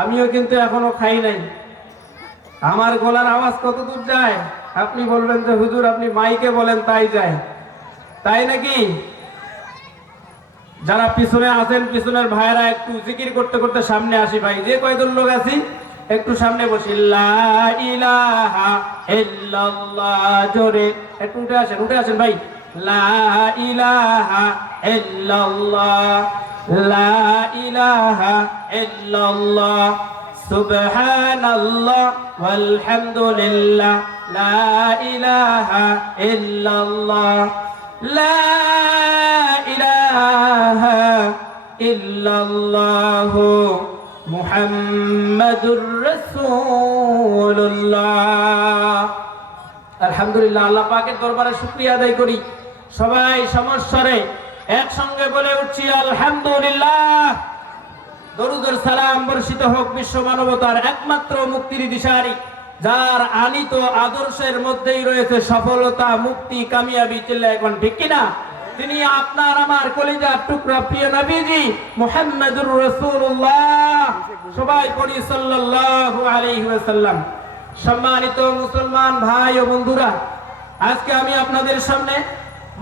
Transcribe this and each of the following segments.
আমিও কিন্তু এখনো খাই নাই। আমার গলার আওয়াজ কত দূর যায়? আপনি বলবেন যে হুজুর আপনি মাইকে বলেন তাই যায়, তাই নাকি? যারা পিছনে আছেন, পিছনের ভাইরা একটু জিকির করতে করতে সামনে আসি ভাই, যে কয়জন লোক আছি একটু সামনে বসি। লা ইলাহা ইল্লাল্লাহ, জোরে একটু উঠে আসেন ভাই। লা ইলাহা ইল্লাল্লাহ, লা ইলাহা ইল্লাল্লাহ, সুবহানাল্লাহ ওয়ালহামদুলিল্লাহ, লা ইলাহা ইল্লাল্লাহ, লা ইলাহা ইল্লাল্লাহু মুহাম্মাদুর রাসূলুল্লাহ। আলহামদুলিল্লাহ, আল্লাহ পাকের দরবারে শুকরিয়া আদায় করি। সবাই সমস্বরে একসঙ্গে বলে উঠছি আলহামদুলিল্লাহ। দরুদের সালাম বর্ষিত হোক বিশ্ব মানবতার একমাত্র মুক্তির দিশারি, যার আনিত আদর্শের মধ্যেই রয়েছে সফলতা, মুক্তি, কামিয়াবি। চিল্লায় এখন ঠিক কিনা? তিনি আপনার আমার কলিজার টুকরা প্রিয় নবীজি মুহাম্মদুর রাসূলুল্লাহ। সবাই পড়ি সাল্লাল্লাহু আলাইহি ওয়াসাল্লাম। সম্মানিত মুসলমান ভাই ও বন্ধুরা, আজকে আমি আপনাদের সামনে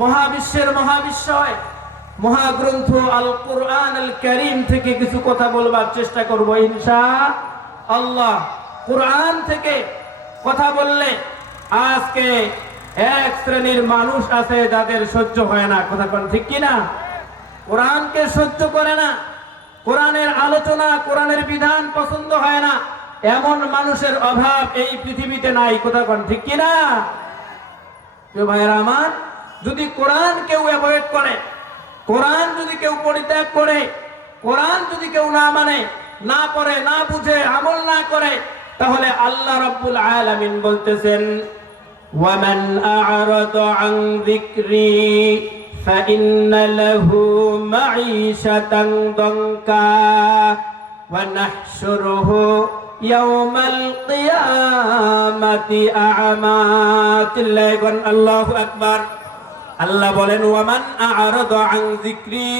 মহাবিশ্বের মহাবিশ্বয় মহাগ্রন্থ আল কোরআন আল কারীম থেকে কিছু কথা বলবার চেষ্টা করব ইনশাআল্লাহ। কোরআন থেকে কথা বললে আজকে এক শ্রেণীর মানুষ আছে যাদের সহ্য হয় না, কথা কোন ঠিক কিনা? কোরআনকে সহ্য করে না, কোরআনের আলোচনা, কোরআনের বিধান পছন্দ হয় না, এমন মানুষের অভাব এই পৃথিবীতে নাই, কথা কোন ঠিক কিনা? প্রিয় ভাইয়েরা আমার, যদি কোরআন কেউ অ্যাভয়েড করে, কোরআন যদি কেউ পরিত্যাগ করে, কোরআন যদি কেউ না মানে, না পড়ে, না বুঝে, আমল না করে, তাহলে আল্লাহ রাব্বুল আলামিন বলতেছেন ওয়ামান আ'রাদা আন যিকরি ফাইন্না লাহু মাঈশাতান দানকা ওয়া নাহশুরুহু ইয়াওমাল কিয়ামাতি আ'মা। চিল্লাইবেন আল্লাহু আকবার। আল্লাহ বলেন ওয়ামান আ'রাদা আন যিকরি,